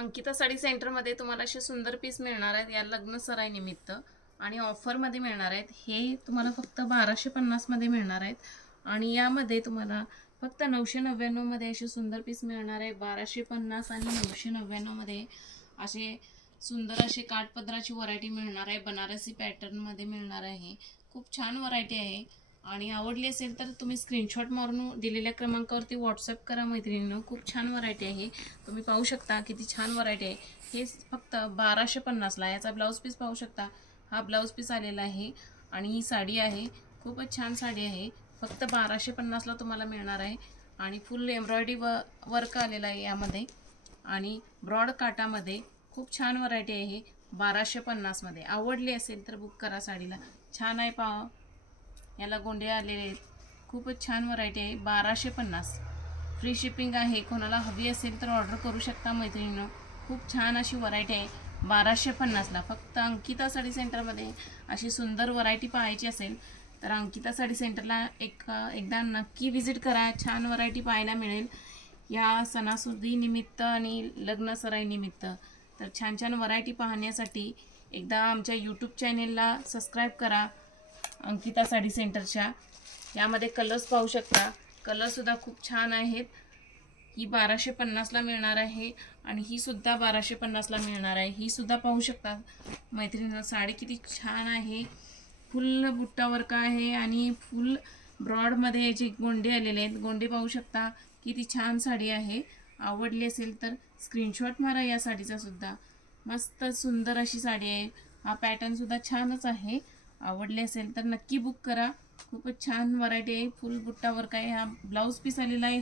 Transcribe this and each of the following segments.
अंकिता साडी सेंटरमध्ये तुम्हाला असे सुंदर पीस मिळणार आहेत या लग्न सराई निमित्त आणि ऑफरमध्ये मिळणार आहेत। हे तुम्हाला फक्त 1250 मध्ये मिळणार आहेत आणि यामध्ये तुम्हाला फक्त 999 मध्ये असे सुंदर पीस मिळणार आहे। 1250 आणि 999 मध्ये असे सुंदर असे काठपदराची व्हरायटी मिळणार आहे। बनारसी पॅटर्न मध्ये मिळणार आहे। खूप छान व्हरायटी आहे आणि आवडली असेल तर तुम्ही स्क्रीनशॉट मारून दिलेल्या क्रमांकावरती व्हॉट्सअप करा मैत्रिणींनो। खूप छान व्हरायटी आहे, तुम्ही पाहू शकता किती छान व्हरायटी आहे। हे फक्त 1250 ला। याचा ब्लाउज पीस पाहू शकता, हा ब्लाउज पीस आलेला आहे आणि ही साडी आहे, खूपच छान साडी आहे। फक्त 1250 ला तुम्हाला मिळणार आहे आणि फुल एम्ब्रॉयडरी वर्क आलेला आहे यामध्ये आणि ब्रॉड काटामध्ये खूप छान व्हरायटी आहे। 1250 मध्ये आवडली असेल तर बुक करा साडीला। छान आहे पहा, याला गोंडे आलेले आहेत। खूपच छान व्हरायटी आहे। 1250 फ्री शिपिंग आहे। कोणाला हवी असेल तर ऑर्डर करू शकता मैत्रिणींनो। खूप छान अशी व्हरायटी आहे 1250 ला। फक्त अंकिता साडी सेंटरमध्ये अशी सुंदर व्हरायटी पाहायची असेल तर अंकिता साडी सेंटरला एकदा नक्की विजिट करा। छान व्हरायटी पाहायला मिळेल या सणासुदी निमित्त आणि लग्न सराई निमित्त। तर छान छान व्हरायटी पाहण्यासाठी एकदा आमच्या यूट्यूब चॅनेलला सबस्क्राइब करा अंकिता साडी सेंटरच्या। यामध्ये कलर्स पाहू शकता, कलर सुद्धा खूप छान आहेत। ही 1250 ला मिळणार आहे आणि ही सुद्धा 1250 ला मिळणार आहे। ही सुद्धा पाहू शकता मैत्रिणींनो, साडी किती छान आहे। फुल बुट्टा वर्क आहे आणि फुल ब्रॉड मध्ये याचे गोंडे आलेले आहेत। गोंडे पाहू शकता, किती छान साडी आहे। आवडली असेल तर स्क्रीनशॉट मारा या साडीचा सुद्धा। मस्त सुंदर अशी साडी आहे। हा पॅटर्न सुद्धा छानच आहे। आवडली असेल तर नक्की बुक करा। खूपच छान व्हरायटी आहे। फुल बुट्टा वर्क आहे। हा ब्लाउज पीस आलेला आहे।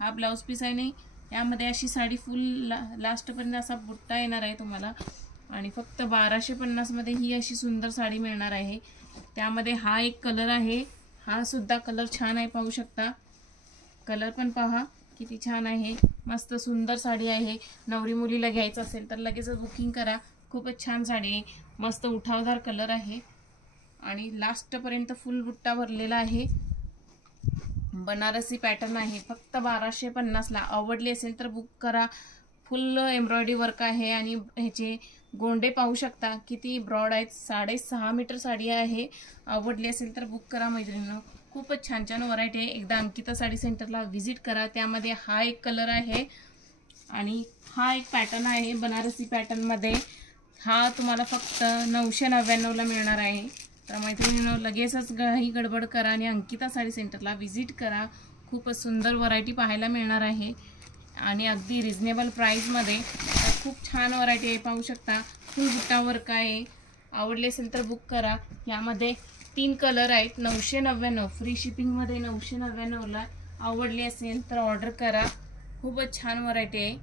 हा ब्लाउज पीस आहे नाही, यामध्ये अशी साडी फुल लास्ट पर्यंत असा बुट्टा येणार आहे तुम्हाला आणि फक्त 1250 मध्ये ही अशी सुंदर साडी मिळणार आहे। त्यामध्ये हा एक कलर आहे, हा सुद्धा कलर छान आहे, पाहू शकता। कलर पण पहा किती छान आहे। मस्त सुंदर साडी आहे। नवरी मुलीला घ्यायचं असेल तर लगेच बुकिंग करा। खूपच छान साडी आहे। मस्त उठावदार कलर आहे आणि लास्ट पर्यंत फुल बुट्टा भरलेला आहे। बनारसी पॅटर्न आहे। फक्त 1250 ला। आवडली असेल तर बुक करा। फुल एम्ब्रॉयडरी वर्क आहे आणि ह्याचे गोंडे पाहू शकता किती ब्रॉड आहेत। 6.5 मीटर साडी आहे। आवडली असेल तर बुक करा मैत्रिणींनो। खूपच छान छान व्हरायटी आहे। एकदा अंकिता साडी सेंटरला व्हिजिट करा। त्यामध्ये हा एक कलर आहे आणि हा एक पॅटर्न आहे बनारसी पॅटर्न मध्ये। हा तुम्हाला फक्त 999 ला मिळणार आहे। तर मैत्रिणींनो, लगेचच ही गडबड करा आणि अंकिता साडी सेंटरला व्हिजिट करा। खूपच सुंदर व्हरायटी पाहायला मिळणार आहे आणि अगदी रिजनेबल प्राईसमध्ये। खूप छान व्हरायटी आहे, पाहू शकता। फुल बुट्टा वर्क आहे। आवडले असेल तर बुक करा। यामध्ये 3 कलर आहेत। 999 फ्री शिपिंगमध्ये 999 ला। आवडली असेल तर ऑर्डर करा। खूपच छान व्हरायटी आहे।